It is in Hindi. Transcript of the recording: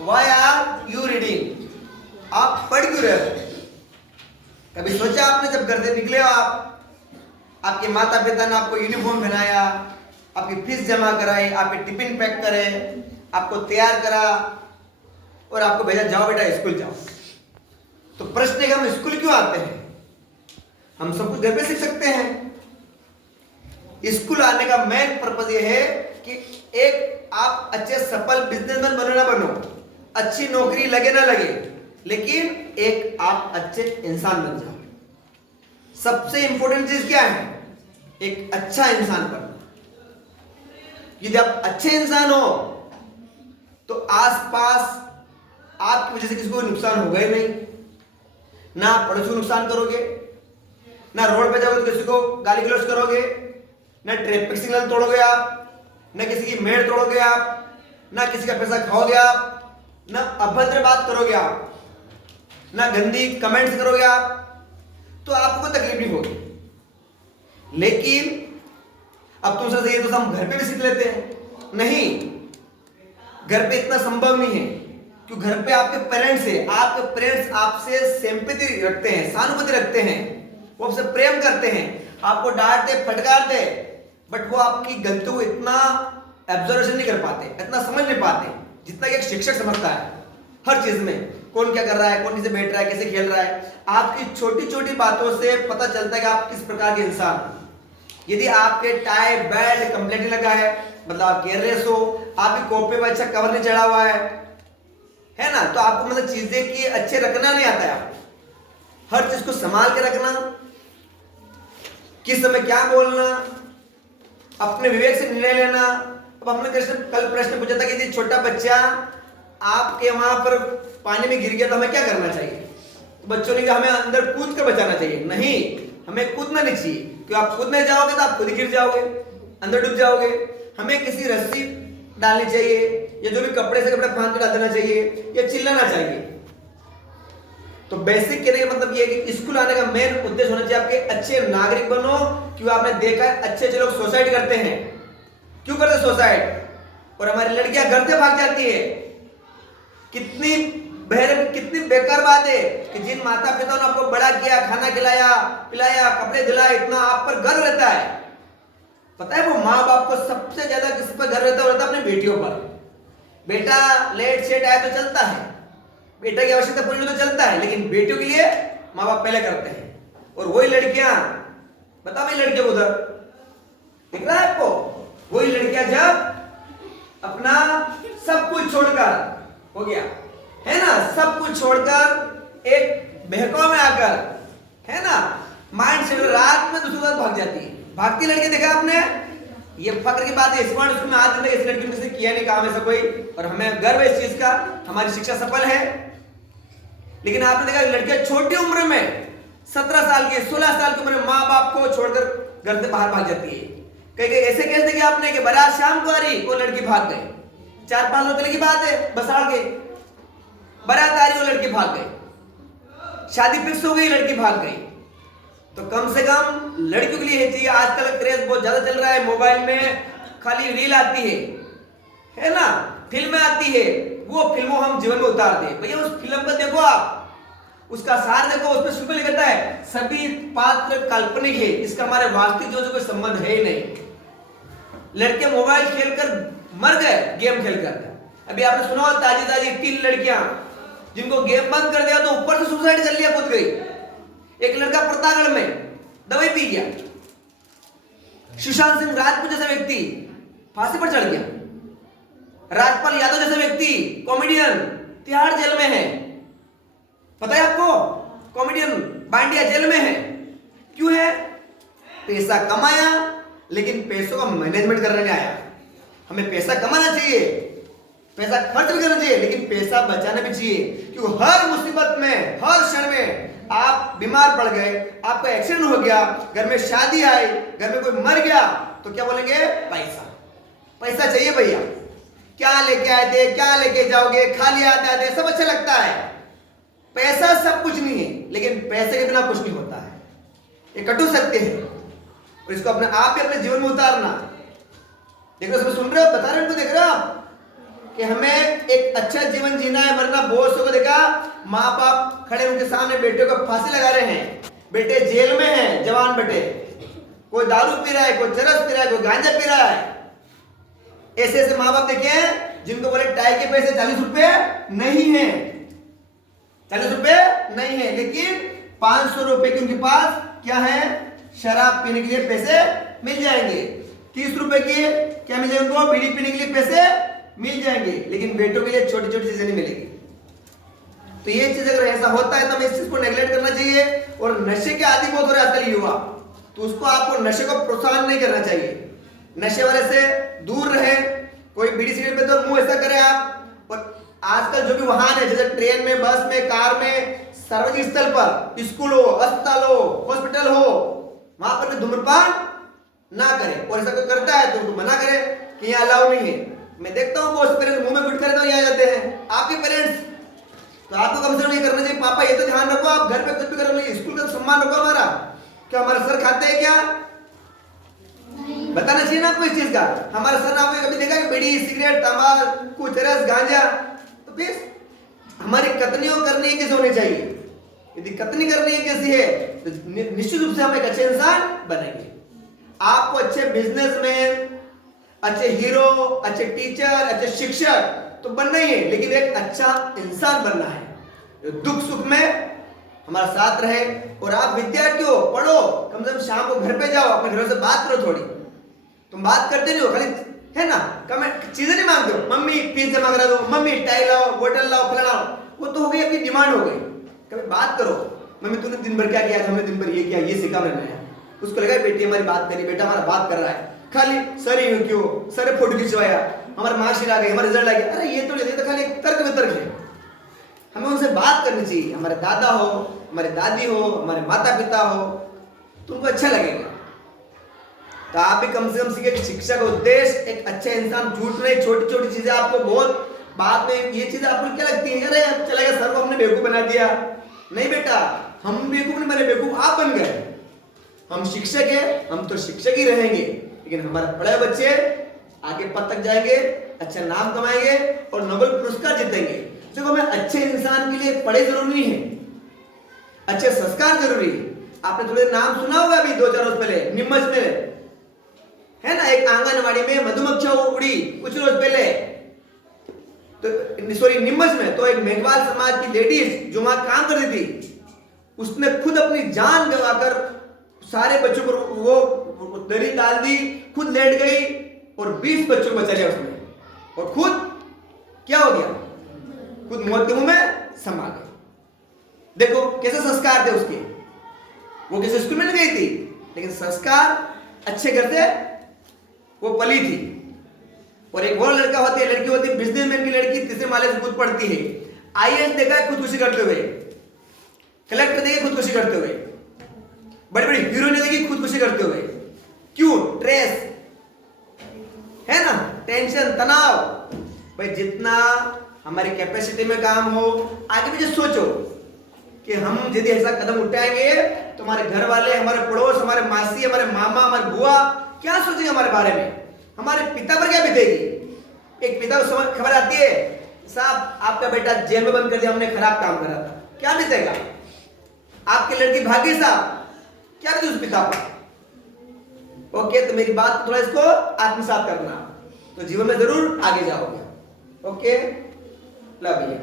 Y are you reading? आप पढ़ क्यों रहे हो? कभी सोचा आपने जब घर से निकले हो आप, आपके माता पिता ने आपको यूनिफॉर्म पहनाया, आपकी फीस जमा कराई, आपके टिफिन पैक करे, आपको तैयार करा और आपको भेजा जाओ बेटा स्कूल जाओ। तो प्रश्न है कि हम स्कूल क्यों आते हैं? हम सब कुछ घर पे सीख सकते हैं। स्कूल आने का मेन पर्पज ये है कि एक आप अच्छे सफल बिजनेसमैन बनो ना बनो, अच्छी नौकरी लगे ना लगे, लेकिन एक आप अच्छे इंसान बन जाओ। सबसे इंपॉर्टेंट चीज क्या है? एक अच्छा इंसान बनना। यदि आप अच्छे इंसान हो तो आसपास आपकी वजह से किसी को नुकसान होगा ही नहीं। ना पड़ोसी को नुकसान करोगे, ना रोड पे जाओगे तो किसी को गाली गलौज करोगे, ना ट्रैफिक सिग्नल तोड़ोगे आप, ना किसी की मेड़ तोड़ोगे आप, ना किसी का पैसा खाओगे आप, ना अभद्र बात करोगे आप, ना गंदी कमेंट्स करोगे आप, तो आपको कोई तकलीफ नहीं होगी। लेकिन अब तुमसे सही है तो हम घर पे भी सीख लेते हैं। नहीं, घर पे इतना संभव नहीं है, क्योंकि घर पे आपके पेरेंट्स है, आपके पेरेंट्स आपसे सिंपैथी रखते हैं, सहानुभूति रखते हैं, वो आपसे प्रेम करते हैं, आपको डांटते फटकारते, बट वो आपकी गलतियों को इतना ऑब्जर्वेशन नहीं कर पाते, इतना समझ नहीं पाते जितना कि एक शिक्षक समझता है। हर चीज में कौन क्या कर रहा है, कौन किसे बैठ रहा है, कैसे खेल रहा है, आपकी छोटी छोटी बातों से पता चलता है कि आप किस प्रकार के इंसान। यदि आपके टाई बेल्ट कंप्लीट नहीं लगा है, मतलब आप केयरलेस हो, आपकी कॉपी में अच्छा कवर नहीं चढ़ा हुआ है ना, तो आपको मतलब चीजें की अच्छे रखना नहीं आता है। आपको हर चीज को संभाल के रखना, किस समय क्या बोलना, अपने विवेक से निर्णय लेना। अब हमने कल प्रश्न पूछा था कि यदि छोटा बच्चा आपके वहां पर पानी में गिर गया तो हमें क्या करना चाहिए? तो बच्चों ने कहा हमें अंदर कूद कर बचाना चाहिए। नहीं, हमें कूदना नहीं चाहिए, क्योंकि आप कूदने जाओगे तो आप खुद ही गिर जाओगे, अंदर डूब जाओगे। हमें किसी रस्सी डालनी चाहिए, या जो भी कपड़े से कपड़े बांध कर डाल देना चाहिए, या चिल्लाना चाहिए। तो बेसिक कहने का मतलब ये है कि स्कूल आने का मेन उद्देश्य होना चाहिए आपके अच्छे नागरिक बनो। क्यों? आपने देखा है अच्छे अच्छे लोग सुसाइड करते हैं। क्यों करते सुसाइड? और हमारी लड़कियां घर से भाग जाती है। कितनी कितनी बेकार बात है कि जिन माता पिता ने आपको बड़ा किया, खाना खिलाया पिलाया, कपड़े दिलाए, इतना आप पर गर्व रहता है। पता है वो माँ बाप को सबसे ज्यादा किस पर गर्व रहता है अपनी बेटियों पर। बेटा लेट सेट आए तो चलता है, बेटा की आवश्यकता पूरी तो चलता है, लेकिन बेटियों के लिए माँ बाप पहले करते हैं। और वही लड़कियां, बता भाई लड़कियों को उधर दिख रहा है आपको, वही लड़कियां जब अपना सब कुछ छोड़कर, हो गया है ना, सब कुछ छोड़कर एक बहकाव में आकर, है ना, माइंड से रात में दूसरी तरफ भाग जाती है। भागती लड़की देखा आपने? ये फक्र की बात है, स्मार्ट स्कूल में आज तक इस लड़की ने किसी किया नहीं काम ऐसा कोई, और हमें गर्व है इस चीज का, हमारी शिक्षा सफल है। लेकिन आपने देखा लड़कियां छोटी उम्र में 17 साल की 16 साल की उम्र में माँ बाप को छोड़कर घर से बाहर भाग जाती है। कई कई ऐसे केस देखे आपने कि बारात शाम को आ रही, वो लड़की भाग गई। 4-5 लोग पहले की बात है, बसाड़ गए, बारात आ रही, वो लड़की भाग गई, शादी फिक्स हो गई, लड़की भाग गई। तो कम से कम लड़कियों के लिए चाहिए, आजकल क्रेज बहुत ज्यादा चल रहा है, मोबाइल में खाली रील आती है ना, फिल्में आती है, वो फिल्मों हम जीवन में उतार दे। भैया उस फिल्म को देखो आप, उसका सार देखो, उसमें शुभ लिखता है सभी पात्र काल्पनिक है, इसका हमारे वास्तविक जो कोई संबंध है ही नहीं। लड़के मोबाइल खेलकर मर गए, गेम खेलकर। अभी आपने सुना ताजी ताजी 3 लड़कियां जिनको गेम बंद कर दिया तो ऊपर से सुसाइड कर लिया, कूद गई। एक लड़का प्रतापगढ़ में दवाई पी गया। सुशांत सिंह राजपूत जैसा व्यक्ति फांसी पर चढ़ गया। राजपाल यादव जैसा व्यक्ति कॉमेडियन तिहाड़ जेल में है। पता है आपको? कॉमेडियन बांडिया जेल में है। क्यों है? पैसा कमाया, लेकिन पैसों का मैनेजमेंट करने नहीं आया। हमें पैसा कमाना चाहिए, पैसा खर्च भी करना चाहिए, लेकिन पैसा बचाना भी चाहिए। क्योंकि हर मुसीबत में, हर क्षण में आप बीमार पड़ गए, आपका एक्सीडेंट हो गया, घर में शादी आई, घर में कोई मर गया, तो क्या बोलेंगे? पैसा, पैसा चाहिए भैया। क्या लेके आए थे, क्या लेके जाओगे, खाली आते आते सब अच्छा लगता है। पैसा सब कुछ नहीं है, लेकिन पैसे के बिना कुछ नहीं होता है। ये कटु सत्य है, और इसको अपने आप ही अपने जीवन में उतारना। देखो, सुन रहे हो, बता रहे हो, देख रहे हो आप कि हमें एक अच्छा जीवन जीना है, वरना बहुत सौ को देखा माँ बाप खड़े उनके सामने बेटे को फांसी लगा रहे हैं, बेटे जेल में हैं, जवान बेटे, कोई दारू पी रहा है, कोई चरस पी रहा है, कोई गांजा पी रहा है। ऐसे ऐसे माँ बाप देखे हैं जिनको बोले टाई के पैसे 40 रुपए नहीं है, 40 रुपए नहीं है, लेकिन 500 रुपए की उनके पास क्या है, शराब पीने के लिए पैसे मिल जाएंगे, 30 रुपए की क्या मिल जाएंगे उनको, बीड़ी पीने के लिए पैसे मिल जाएंगे, लेकिन बेटों के लिए छोटी छोटी चीजें नहीं मिलेगी। तो ये चीज अगर ऐसा होता है तो हमें इस चीज को नेगलेक्ट करना चाहिए। और नशे के आदि बहुत हो रहे आजकल युवा, तो उसको आपको नशे को प्रोत्साहन नहीं करना चाहिए, नशे वाले से दूर रहे। कोई बीड़ी सिगरेट पे तो मुंह ऐसा करे आप। और आजकल जो भी वाहन है, जैसे ट्रेन में, बस में, कार में, सार्वजनिक स्थल पर, स्कूल हो, अस्पताल हो, हॉस्पिटल हो, वहां पर भी धूम्रपान ना करे। और ऐसा कोई करता है तो उनको मना करे कि यहाँ अलाउ नहीं है। मैं देखता हूँ बहुत पेरेंट्स मुंह में गुटखा तो यहाँ जाते हैं, आपके पेरेंट्स, तो आपको कम से कम ये करना चाहिए, पापा ये तो ध्यान रखो, आप घर पे कुछ भी करो, स्कूल का सम्मान रखो हमारा। क्या हमारे सर खाते हैं क्या? बताना चाहिए ना आपको इस चीज का। हमारे सर ने आपने कभी देखा कि बीड़ी सिगरेट तंबाकू चरस गांजा? तो फिर हमारी कतनियों करनी कैसे होनी चाहिए? यदि कतनी करनी है कैसी है तो निश्चित रूप से हम एक अच्छे इंसान बनेंगे। आपको अच्छे बिजनेसमैन, अच्छे हीरो, अच्छे टीचर, अच्छे शिक्षक तो बनना ही है, लेकिन एक अच्छा इंसान बनना है जो दुख सुख में हमारा साथ रहे। और आप विद्यार्थी हो, पढ़ो, कम से कम शाम को घर पे जाओ, अपने घरों से बात करो थोड़ी। तुम बात करते नहीं हो, खाली है ना, कमेंट चीजें नहीं मांगते हो, मम्मी फीस जमा करा दो, मम्मी टाई लाओ, बोतल लाओ, फलाना लाओ, वो तो हो गई आपकी डिमांड हो गई। कभी बात करो, मम्मी तूने दिन भर क्या किया, हमने दिन भर ये किया, ये सीखा मैंने। उसको लगा बेटी हमारी बात करी, बेटा हमारा बात कर रहा है, खाली सर ही क्यों, सर फोटो खिंचवाया, हमारा मार्कशीट आ गई, हमारा रिजल्ट आ गया, अरे ये तो खाली एक तर्क वितर्क है। हमें उनसे बात करनी चाहिए, हमारे दादा हो, हमारे दादी हो, हमारे माता पिता हो, तुमको अच्छा लगेगा। तो आप भी कम से कम सीखे कि शिक्षा का उद्देश्य एक अच्छा इंसान, झूठ नहीं, छोटी छोटी चीजें आपको बहुत बाद में ये चीजें आपको क्या लगती है, अरे चला गया सर को हमने बेवकूफ बना दिया। नहीं बेटा, हम बेवकूफ नहीं बने, बेवकूफ आप बन गए। हम शिक्षक है, हम तो शिक्षक ही रहेंगे, लेकिन हमारे बड़े बच्चे आगे पद तक जाएंगे, अच्छा नाम कमाएंगे और नोबेल पुरस्कार जीतेंगे। देखो, हमें अच्छे इंसान के लिए पढ़ाई जरूरी नहीं है, अच्छे संस्कार जरूरी है। आपने थोड़े नाम सुना होगा अभी 2-4 रोज पहले नीमच में, है ना, एक आंगनवाड़ी में मधुमक्खियां उड़ी कुछ रोज पहले, तो सॉरी नीमच में, तो एक मेघवाल समाज की लेडीज जो वहां काम कर रही थी, उसने खुद अपनी जान गंवाकर सारे बच्चों पर वो दरी डाल दी, खुद लेट गई और 20 बच्चों को बचा लिया उसने, और खुद क्या हो गया, खुद मौत के मुंह में समा गई। देखो कैसे संस्कार थे उसके, वो किसी स्कूल में नहीं गई थी, लेकिन संस्कार अच्छे घर से वो पली थी। और एक और लड़का होती है, लड़की होती है बिजनेसमैन की लड़की, तीसरे माले से खुद पढ़ती है, आईएएस देखा है खुदकुशी करते हुए, कलेक्टर देखे खुदकुशी करते हुए, बड़ी बड़ी हीरोइन देखी खुदकुशी करते हुए। क्यों? स्ट्रेस है ना, टेंशन, तनाव। भाई जितना हमारी कैपेसिटी में काम हो, आगे भी जो सोचो कि हम यदि ऐसा कदम उठाएंगे तो हमारे घर वाले, हमारे पड़ोस, हमारे मासी, हमारे मामा, हमारे बुआ क्या सोचेंगे हमारे बारे में, हमारे पिता पर क्या बीतेगी। एक पिता को खबर आती है, साहब आपका बेटा जेल में बंद कर दिया, हमने खराब काम करा था, क्या बीतेगा। आपकी लड़की भागी साहब, क्या बीते उस पिता पर। ओके, तो मेरी बात थोड़ा इसको आत्मसात करना, तो जीवन में जरूर आगे जाओगे। Okay, love you.